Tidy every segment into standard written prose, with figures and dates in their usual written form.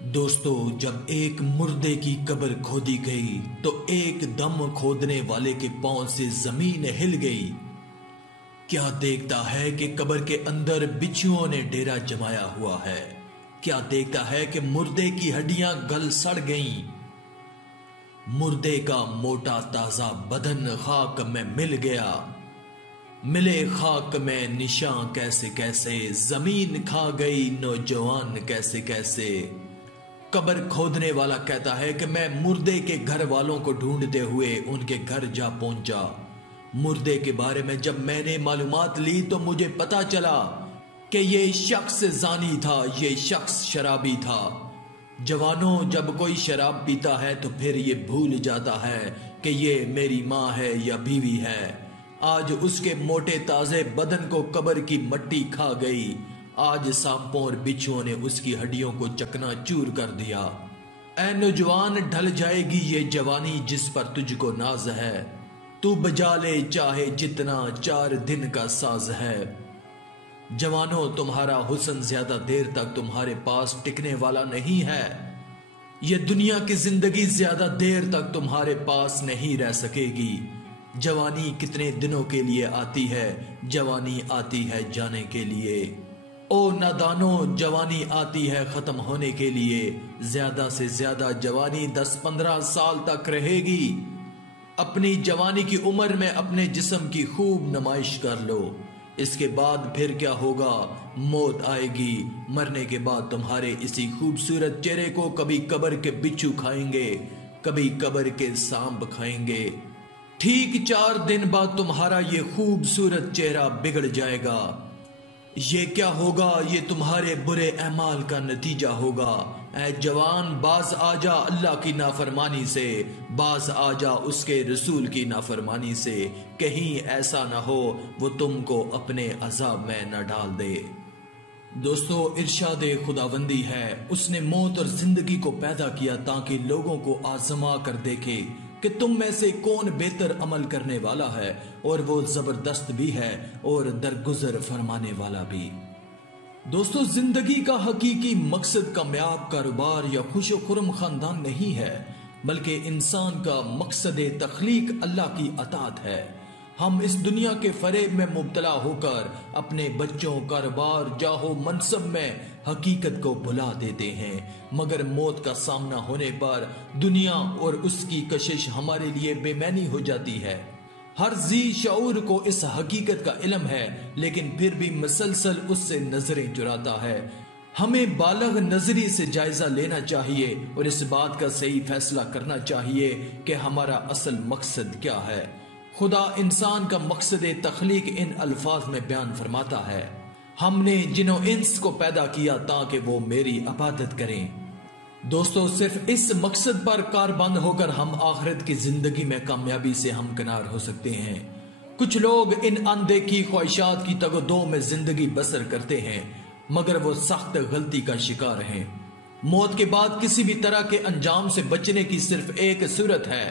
دوستو، جب ایک مردے کی قبر کھودی گئی تو ایک دم کھودنے والے کے پاؤں سے زمین ہل گئی۔ کیا دیکھتا ہے کہ قبر کے اندر بچھوؤں نے ڈیرا جمایا ہوا ہے۔ کیا دیکھتا ہے کہ مردے کی ہڈیاں گل سڑ گئیں۔ مردے کا موٹا تازہ بدن خاک میں مل گیا۔ ملے خاک میں نشان کیسے کیسے، زمین کھا گئی نوجوان کیسے کیسے۔ قبر کھودنے والا کہتا ہے کہ میں مردے کے گھر والوں کو ڈھونڈتے ہوئے ان کے گھر جا پہنچا۔ مردے کے بارے میں جب میں نے معلومات لی تو مجھے پتا چلا کہ یہ شخص زانی تھا، یہ شخص شرابی تھا۔ جوانوں، جب کوئی شراب پیتا ہے تو پھر یہ بھول جاتا ہے کہ یہ میری ماں ہے یا بیوی ہے۔ آج اس کے موٹے تازے بدن کو قبر کی مٹی کھا گئی۔ آج سانپوں اور بچھوؤں نے اس کی ہڈیوں کو چکنا چور کر دیا۔ اے نوجوان، ڈھل جائے گی یہ جوانی جس پر تجھ کو ناز ہے۔ تو بجا لے چاہے جتنا، 4 دن کا ساز ہے۔ جوانوں، تمہارا حسن زیادہ دیر تک تمہارے پاس ٹکنے والا نہیں ہے۔ یہ دنیا کی زندگی زیادہ دیر تک تمہارے پاس نہیں رہ سکے گی۔ جوانی کتنے دنوں کے لیے آتی ہے، جوانی آتی ہے جانے کے لیے۔ او نادانوں، جوانی آتی ہے ختم ہونے کے لیے۔ زیادہ سے زیادہ جوانی 10-15 سال تک رہے گی۔ اپنی جوانی کی عمر میں اپنے جسم کی خوب نمائش کر لو۔ اس کے بعد پھر کیا ہوگا؟ موت آئے گی۔ مرنے کے بعد تمہارے اسی خوبصورت چہرے کو کبھی قبر کے بچھو کھائیں گے، کبھی قبر کے سانپ کھائیں گے۔ ٹھیک 4 دن بعد تمہارا یہ خوبصورت چہرہ بگڑ جائے گا۔ یہ کیا ہوگا؟ یہ تمہارے برے اعمال کا نتیجہ ہوگا۔ اے جوان، باز آ جا اللہ کی نافرمانی سے، باز آ جا اس کے رسول کی نافرمانی سے، کہیں ایسا نہ ہو وہ تم کو اپنے عذاب میں نہ ڈال دے۔ دوستو، ارشاد خداوندی ہے، اس نے موت اور زندگی کو پیدا کیا تاکہ لوگوں کو آزما کر دیکھے کہ تم میں سے کون بہتر عمل کرنے والا ہے، اور وہ زبردست بھی ہے اور درگزر فرمانے والا بھی۔ دوستو، زندگی کا حقیقی مقصد کامیاب کاروبار یا خوش و خرم خاندان نہیں ہے، بلکہ انسان کا مقصد تخلیق اللہ کی اطاعت ہے۔ ہم اس دنیا کے فریب میں مبتلا ہو کر اپنے بچوں، کاروبار، جاہ و منصب میں حقیقت کو بھلا دیتے ہیں، مگر موت کا سامنا ہونے پر دنیا اور اس کی کشش ہمارے لیے بے معنی ہو جاتی ہے۔ ہر ذی شعور کو اس حقیقت کا علم ہے، لیکن پھر بھی مسلسل اس سے نظریں چراتا ہے۔ ہمیں بالغ نظری سے جائزہ لینا چاہیے اور اس بات کا صحیح فیصلہ کرنا چاہیے کہ ہمارا اصل مقصد کیا ہے۔ خدا انسان کا مقصد تخلیق ان الفاظ میں بیان فرماتا ہے، ہم نے جن و انس کو پیدا کیا تاکہ وہ میری عبادت کریں۔ دوستو، صرف اس مقصد پر کاربند ہو کر ہم آخرت کی زندگی میں کامیابی سے ہمکنار ہو سکتے ہیں۔ کچھ لوگ ان اندیکھی خواہشات کی تگ و دو میں زندگی بسر کرتے ہیں، مگر وہ سخت غلطی کا شکار ہیں۔ موت کے بعد کسی بھی طرح کے انجام سے بچنے کی صرف ایک صورت ہے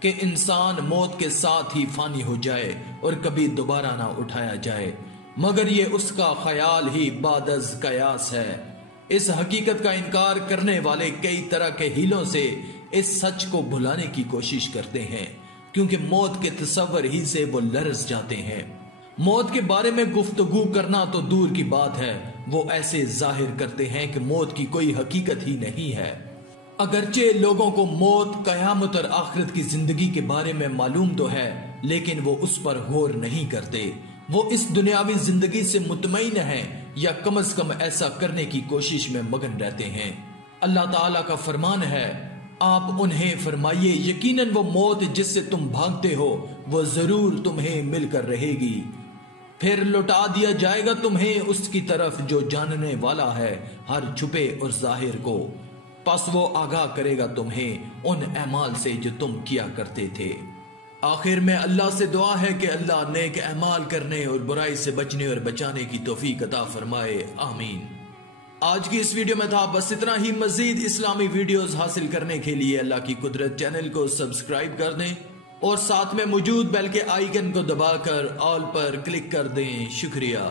کہ انسان موت کے ساتھ ہی فانی ہو جائے اور کبھی دوبارہ نہ اٹھایا جائے، مگر یہ اس کا خیال ہی بعد از قیاس ہے۔ اس حقیقت کا انکار کرنے والے کئی طرح کے ہیلوں سے اس سچ کو بھلانے کی کوشش کرتے ہیں، کیونکہ موت کے تصور ہی سے وہ لرز جاتے ہیں۔ موت کے بارے میں گفتگو کرنا تو دور کی بات ہے، وہ ایسے ظاہر کرتے ہیں کہ موت کی کوئی حقیقت ہی نہیں ہے۔ اگرچہ لوگوں کو موت، قیامت اور آخرت کی زندگی کے بارے میں معلوم تو ہے، لیکن وہ اس پر غور نہیں کرتے۔ وہ اس دنیاوی زندگی سے مطمئن ہیں یا کم از کم ایسا کرنے کی کوشش میں مگن رہتے ہیں۔ اللہ تعالیٰ کا فرمان ہے، آپ انہیں فرمائیے، یقیناً وہ موت جس سے تم بھاگتے ہو وہ ضرور تمہیں مل کر رہے گی، پھر لوٹا دیا جائے گا تمہیں اس کی طرف جو جاننے والا ہے ہر چھپے اور ظاہر کو، پس وہ آگاہ کرے گا تمہیں ان اعمال سے جو تم کیا کرتے تھے۔ آخر میں اللہ سے دعا ہے کہ اللہ نیک اعمال کرنے اور برائی سے بچنے اور بچانے کی توفیق عطا فرمائے، آمین۔ آج کی اس ویڈیو میں تھا بس اتنا ہی۔ مزید اسلامی ویڈیوز حاصل کرنے کے لیے اللہ کی قدرت چینل کو سبسکرائب کر دیں اور ساتھ میں موجود بیل کے آئیکن کو دبا کر آل پر کلک کر دیں۔ شکریہ۔